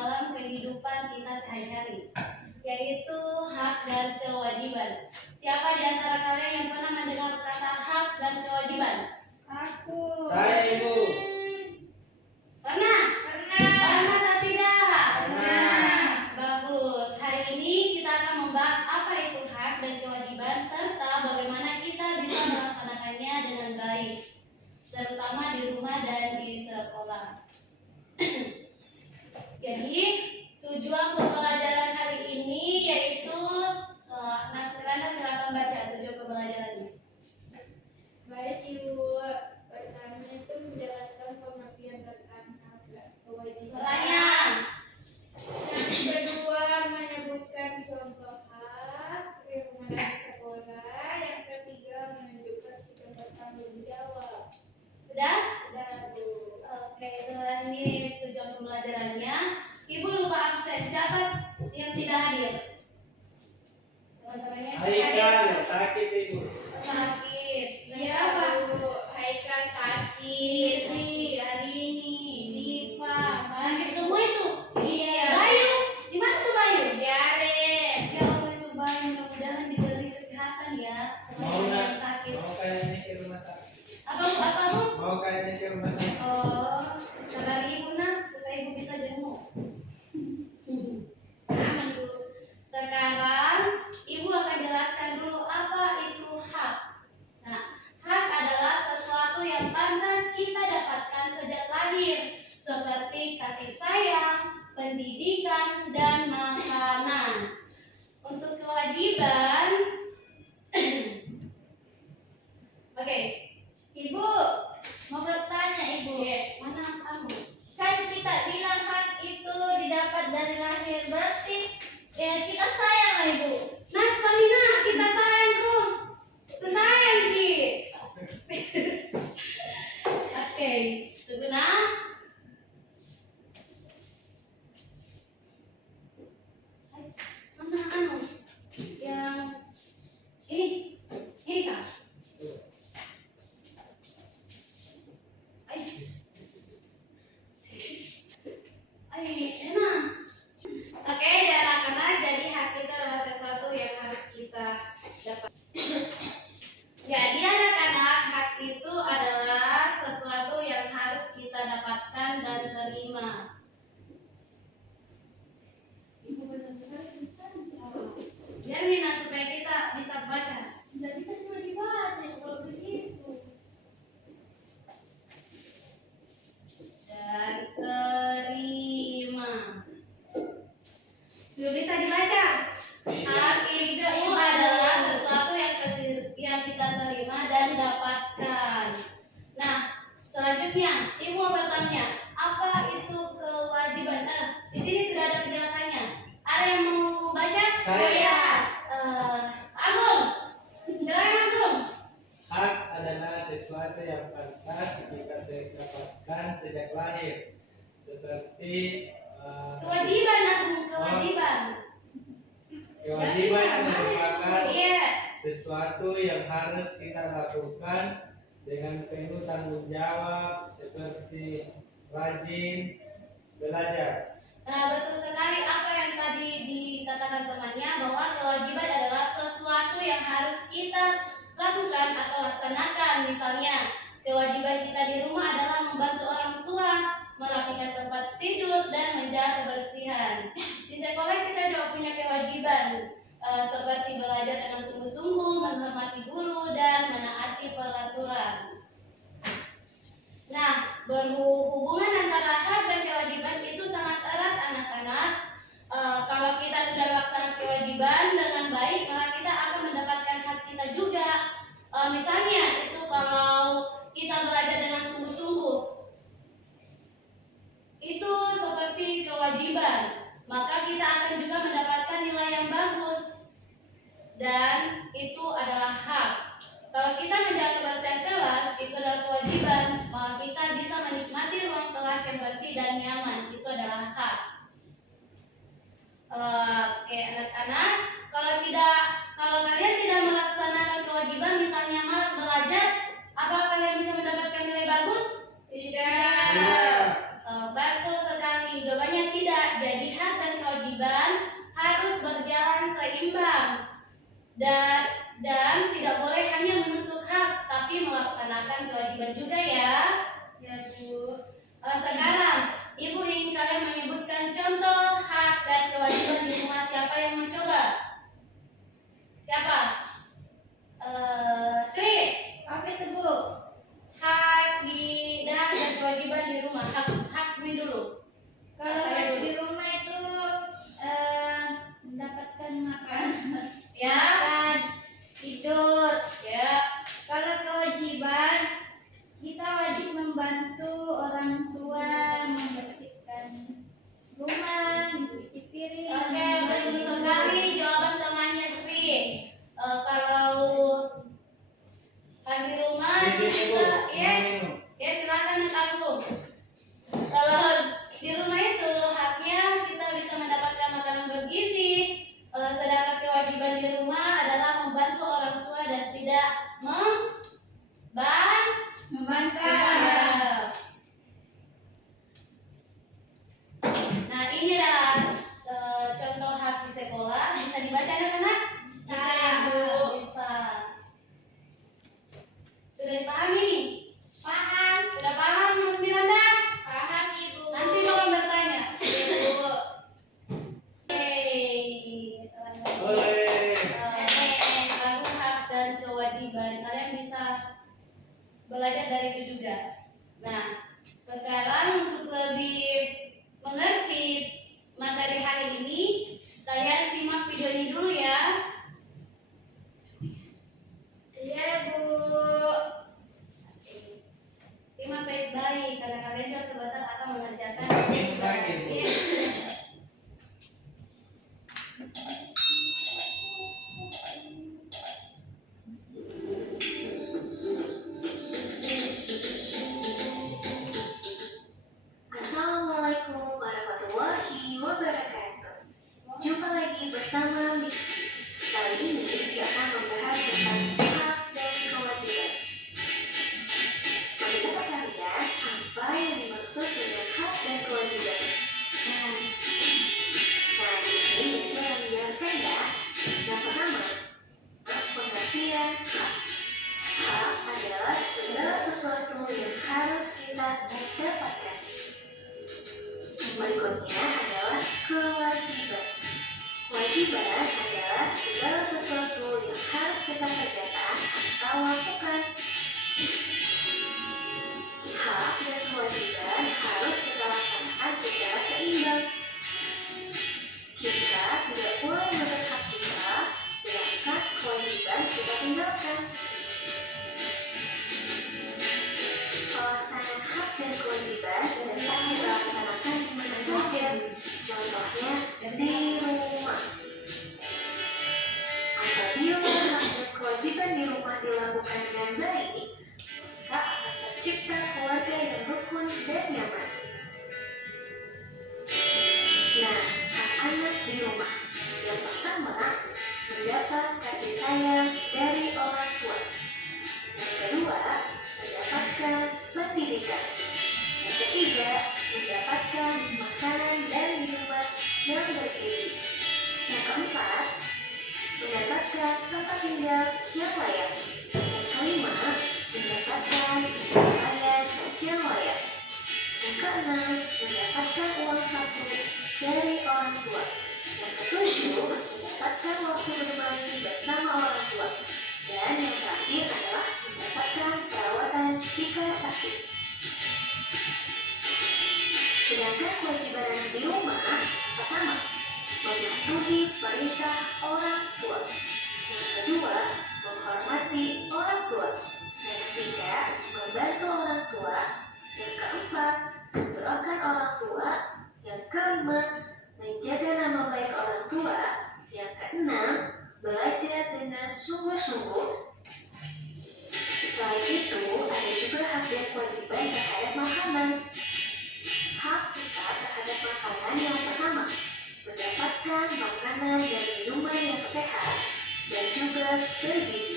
dalam kehidupan kita sehari-hari, yaitu hak dan kewajiban. Siapa di antara kalian yang pernah mendengar kata hak dan kewajiban? Aku. Saya, Ibu. Pernah? Pernah atau tidak? Pernah. Bagus. Hari ini kita akan membahas apa itu hak dan kewajiban serta bagaimana kita bisa melaksanakannya dengan baik, terutama di rumah dan di sekolah. Jadi tujuan pembelajaran hari ini yaitu Nasrana, silakan baca tujuan pembelajarannya. Baik Ibu, pertama itu menjelaskan pengertian tentang hak dan kewajiban. Suaranya. Yang kedua menyebutkan contoh hak di rumah dan di sekolah. Yang ketiga menunjukkan sikap bertanggung jawab. Sudah? Sudah Bu. Oke, teman ini tujuan pembelajarannya. Ibu lupa absen. Siapa yang tidak hadir? Teman-temannya Haikal sakit, Ibu. sakit. Iya Siapa? Bu, Haikal sakit. Fitri, Arini, Diva, sakit semua itu. Iya. Bayu, di mana tuh Bayu? Jaren. Ya Allah itu Bayu, mudah-mudahan diberi kesehatan ya. Mau Teman-teman yang nak? sakit. Mau kayaknya ke rumah sakit. Apa Bu? Mau kayaknya ke rumah sakit. Oh, kabari ibu nak supaya ibu bisa jenguk. Aman Bu. Sekarang ibu akan jelaskan dulu apa itu hak. Nah, hak adalah sesuatu yang pantas kita dapatkan sejak lahir, seperti kasih sayang, pendidikan, dan makanan. Untuk kewajiban, oke, Ibu mau bertanya Ibu. Mana kamu? Kan kita bilang hak itu didapat dari lahir, berarti ya kita sayang lah Ibu. Nah, Samina, kita sayang kok. Kita sayang Ki. Oke, tunggu nah. Mana anu? Yang ini Kak. Enak. Oke, anak-anak, jadi hak itu adalah sesuatu yang harus kita dapat. Jadi anak-anak, hak itu adalah sesuatu yang harus kita dapatkan dan terima. Biar Mina supaya kita bisa baca. Tidak bisa cuma dibaca kalau begitu. Dan terima. Tidak bisa dibaca. Hak itu adalah sesuatu yang kita terima dan dapatkan. Nah, selanjutnya Ibu mau bertanya, apa itu kewajiban? Di sini sudah ada penjelasannya. Ada yang mau baca? Saya. Agung, silakan Agung. Hak adalah sesuatu yang pantas kita dapatkan sejak lahir, seperti Kewajiban Agung, kewajiban. kewajiban merupakan Iya. sesuatu yang harus kita lakukan dengan penuh tanggung jawab, seperti rajin belajar. Nah, betul sekali apa yang tadi dikatakan temannya, bahwa kewajiban adalah sesuatu yang harus kita lakukan atau laksanakan. Misalnya, kewajiban kita di rumah adalah membantu orang tua, merapikan tempat tidur, dan menjaga kebersihan. Di sekolah kita juga punya kewajiban, seperti belajar dengan sungguh-sungguh, menghormati guru, dan menaati peraturan. Nah, berhubungan antara hak dan kewajiban itu sangat erat anak-anak. Kalau kita sudah melaksanakan kewajiban dengan baik, maka kita akan mendapatkan hak kita juga. Misalnya itu kalau kita belajar dengan sungguh-sungguh, itu seperti kewajiban, maka kita akan juga mendapatkan nilai yang bagus, dan itu adalah hak. Kalau kita menjaga kebersihan kelas, itu adalah kewajiban, maka kita bisa menikmati ruang kelas yang bersih dan nyaman, itu adalah hak. Oke anak-anak, kalau kalian tidak melaksanakan kewajiban, misalnya malas belajar, apakah kalian bisa mendapatkan nilai bagus? Tidak. Tidak. Betul sekali, jawabannya tidak. tidak. Jadi hak dan kewajiban harus berjalan seimbang dan tidak boleh hanya menuntut hak tapi melaksanakan kewajiban juga ya. Ya, Bu. Sekarang Ibu ingin kalian menyebutkan contoh hak dan kewajiban di rumah. Siapa yang mencoba? Siapa? Sri. Apa itu, Bu? Hak dan kewajiban di rumah. Hak ini dulu. Kalau Saya hak dulu. di rumah itu mendapatkan makan, Ya, makan, tidur. ya. Kalau kewajiban, kita wajib membantu orang tua membersihkan rumah, mencuci piring. Oke, betul sekali jawaban temannya Sri. Kalau hak di rumah Di sini, Bu. kita, ya, Minum. ya silakan Abu. Kalau di rumah itu haknya kita bisa mendapatkan makanan bergizi, sedangkan kewajiban di rumah adalah membantu orang tua dan tidak Membangkang. Nah, ini adalah contoh hak di sekolah. Bisa dibaca anak-anak? Bisa. Bu. Bisa. Sudah dipahami nih? Paham? Sudah paham Mas Miranda? Paham, Ibu. Nanti tolong bertanya. Ibu. Oleh. Lagu hak dan kewajiban. Kalian bisa belajar dari itu juga. Nah, sekarang untuk lebih mengerti materi hari ini, kalian simak video ini dulu ya. Iya, Bu. Simak baik-baik karena kalian juga sebentar akan mengerjakan Minum lagi, Bu. tugas. Assalamualaikum warahmatullahi wabarakatuh. Jumpa lagi bersama Miss Ki. Kali ini kita akan membahas tentang hak dan kewajiban. Bagaimana kalian apa yang dimaksud dengan hak dan kewajiban? Nah, di sini Miss Ki akan menjelaskan ya. Yang pertama, pengertian hak. Hak adalah segala sesuatu yang harus kita dapatkan. Berikutnya adalah kewajiban. Kewajiban adalah segala sesuatu yang harus kita kerjakan atau lakukan. Hak dan kewajiban harus kita laksanakan secara seimbang. Kita tidak boleh menuntut hak kita, sedangkan kewajiban kita tinggalkan. Pelaksanaan hak dan kewajiban dapat kita laksanakan di mana saja. Contohnya di rumah. Apabila hak dan kewajiban di rumah dilakukan dengan baik, maka akan tercipta keluarga yang rukun dan nyaman. Nah, hak anak di rumah. Yang pertama, mendapat kasih sayang dari orang tua. Yang kedua, mendapatkan pendidikan. Yang ketiga, mendapatkan makanan dan minuman yang bergizi. Yang keempat, mendapatkan tempat tinggal yang layak. Yang kelima, mendapatkan pakaian yang layak. Yang keenam, mendapatkan uang saku dari orang tua. Yang ketujuh, mendapatkan waktu bermain bersama orang tua. Dan yang terakhir adalah mendapatkan perawatan jika sakit. Sedangkan kewajiban anak di rumah, pertama, mematuhi perintah orang tua. Yang kedua, menghormati orang tua. Yang ketiga, membantu orang tua. Yang keempat, mendoakan orang tua. Yang kelima, menjaga nama baik orang tua. Yang keenam, belajar dengan sungguh-sungguh. Selain itu, ada juga hak dan kewajiban terhadap makanan. Hak kita terhadap makanan yang pertama, mendapatkan makanan dan minuman yang sehat dan juga bergizi.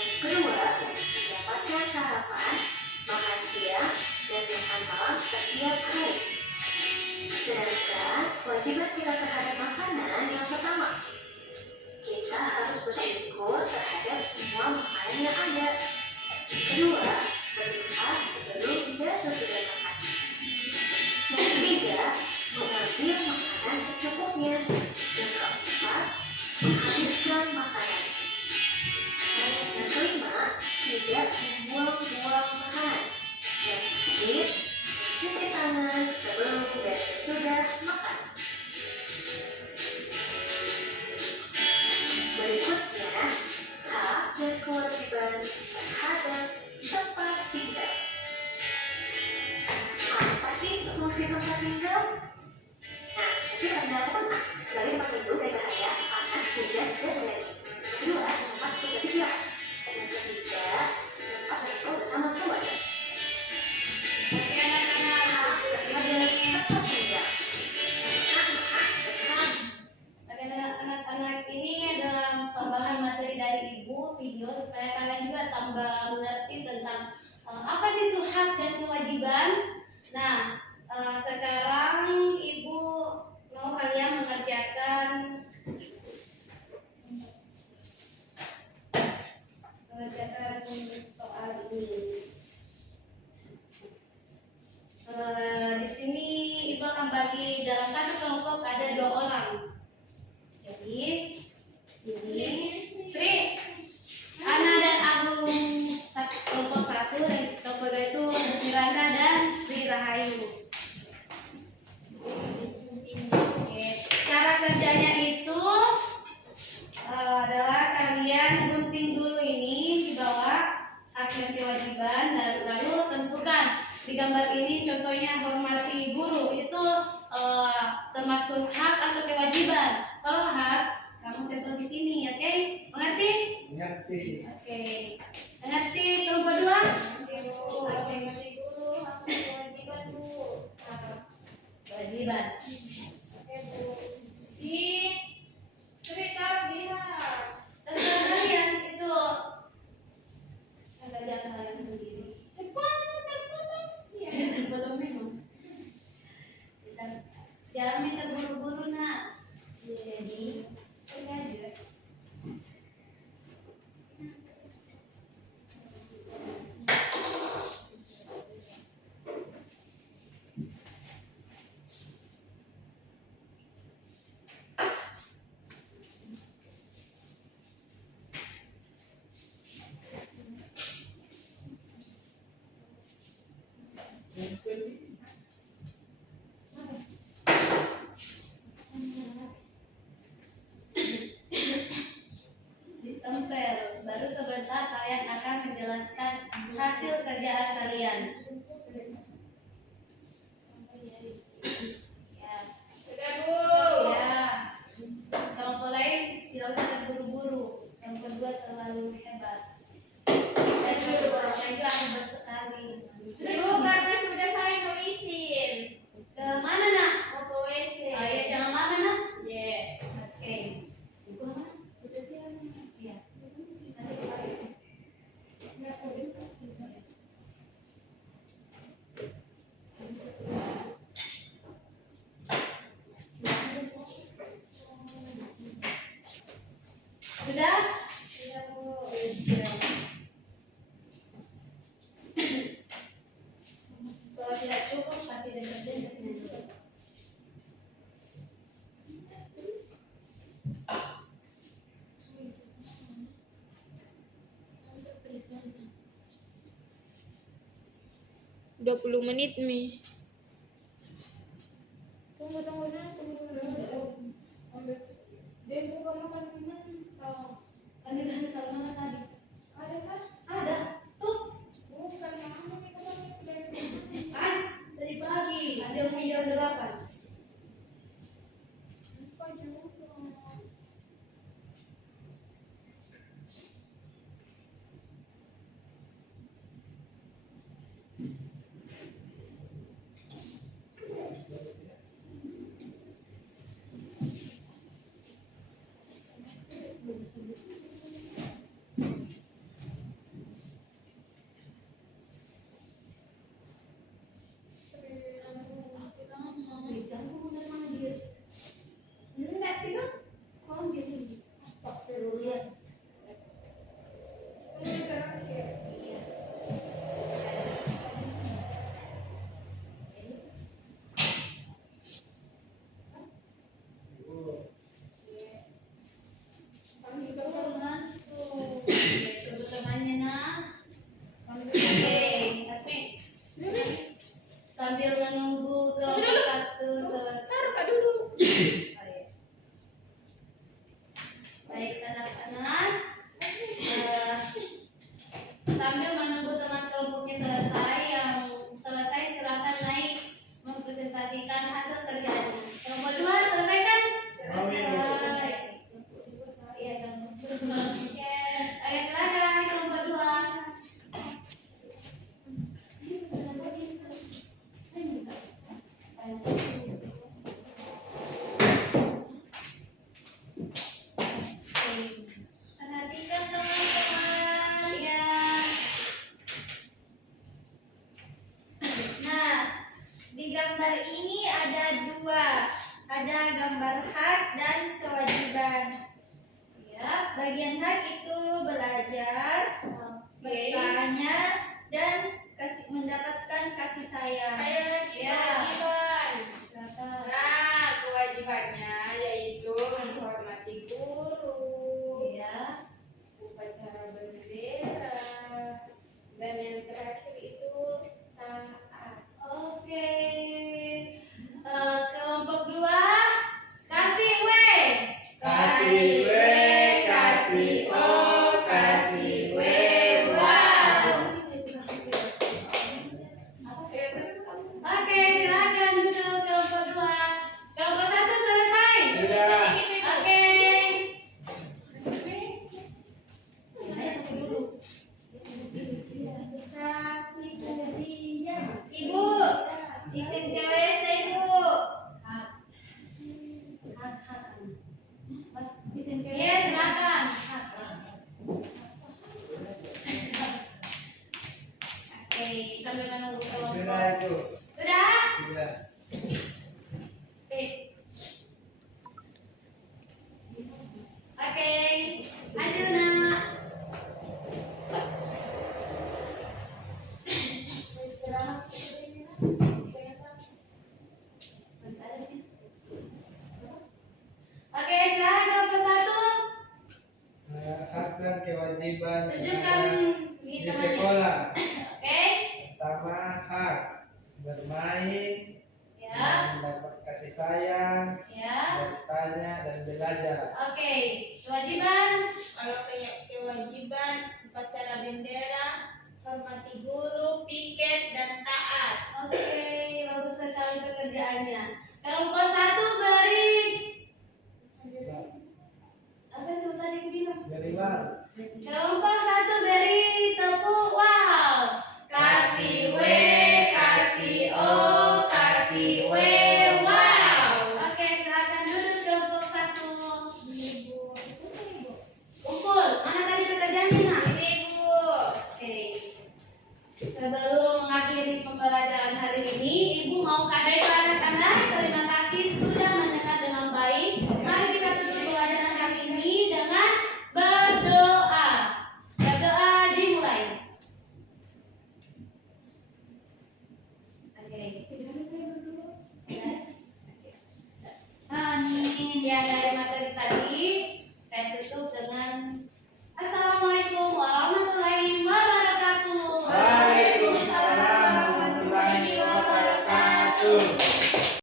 Yang kedua, mendapatkan sarapan, makan siang, dan makan malam setiap hari. Sedangkan kewajiban kita terhadap makanan yang pertama, kita harus bersyukur terhadap semua makanan yang ada. Kedua, berdoa sebelum dan sesudah makan. Yang ketiga, mengambil makanan secukupnya. Yang keempat, menghabiskan makanan. Yang kelima, tidak membuang-buang makanan. Yang terakhir, cuci tangan sebelum dan sesudah makan. Berikutnya, hak dan kewajiban terhadap tempat tinggal. Apa sih fungsi tempat tinggal? Nah, fungsi tempat tinggal itu apa? Sebagai tempat tidur dari bahaya, panas, hujan, dan lain-lain. Yang kedua, tempat untuk beristirahat. Yang ketiga, tempat untuk bersama keluarga. Oke anak-anak, adanya. Tempat tinggal. Oke anak-anak, ini adalah tambahan materi dari ibu video supaya kalian juga tambah mengerti tentang apa sih itu hak dan kewajiban. Nah, sekarang ibu mau kalian mengerjakan soal ini. Di sini ibu akan bagi dalam satu kelompok ada 2 orang. Jadi ini Sri, Ana dan Agung kelompok 1 dan kelompok 2 itu Miranda dan Sri Rahayu. Oke, cara kerjanya itu adalah kalian gunting dulu ini di bawah hak dan kewajiban, lalu tentukan di gambar ini contohnya hormati guru itu termasuk hak atau kewajiban. Kalau hak kamu tempel di sini, oke? Mengerti? Ngerti. Oke. Mengerti kelompok 2? Oke, Bu. Kewajiban, Bu. Kewajiban. Oke, Bu. Cerita lihat. Terserah kalian itu kerjaan kalian sendiri. Cepat, cepat. Iya. Belum minum. Jangan minta buru-buru nak. Jadi sengaja. Ditempel. Baru sebentar kalian akan menjelaskan hasil kerjaan kalian. Ya. Sudah, Bu. Ya. Kelompok lain tidak usah terburu-buru. Kelompok 2 terlalu hebat. Dan kelompok lain juga hebat sekali. Bu, karena sudah saya mau izin. Ke mana nak? Mau ke WC. Oh iya, jangan lama nak. Iya. Oke. Ibu mana? Sudah dia. Iya. Nanti dipakai. Nggak boleh. Sudah? Iya, Bu. Kalau tidak cukup kasih deterjen. Udah 20 menit Mi. Tunggu dulu. Dia buka makan minum. Oh. Kan di dalam mana tadi? Ada kan? Ada. Tuh. Bukan mama kita dari Kan tadi pagi. Jam 8. lupa juga. Jangan Baik anak-anak, sambil menunggu teman kelompoknya selesai, yang selesai silakan naik mempresentasikan hasil kerjaannya. Kelompok 2 selesai kan? Selesai. Iya, kelompok 2. Oke, silakan kelompok 2. Perhatikan teman-teman ya. Nah, di gambar ini ada dua, ada gambar hak dan kewajiban. Ya, bagian hak itu belajar, bertanya, dan mendapatkan kasih sayang. Ayo lagi Ya. kewajiban. Silakan. Nah, kewajibannya yaitu menghormati guru, Ya. upacara bendera, dan yang terakhir itu taat. Oke. Kelompok 2 kasih W. Kasih W, kasih O, kasih W, wow. Oke, silakan duduk kelompok 2. Kelompok 1 selesai. Sudah. Oke. Kasih pujian. Ibu, izin ke WC Ibu. Izin ke WC. Iya, silakan. Oke, sambil menunggu kelompok. Sudah itu. Sudah? Sudah. Oke, maju nak. Oke, silakan kelompok 1. Hak dan kewajiban Tunjukkan di di temannya. sekolah. Oke, Pertama, hak bermain, ya, mendapat kasih sayang, ya. bertanya dan belajar. Oke, kewajiban. Kalau kayak kewajiban, upacara bendera, hormati guru, piket, dan taat. Oke, bagus sekali pekerjaannya. Kelompok 1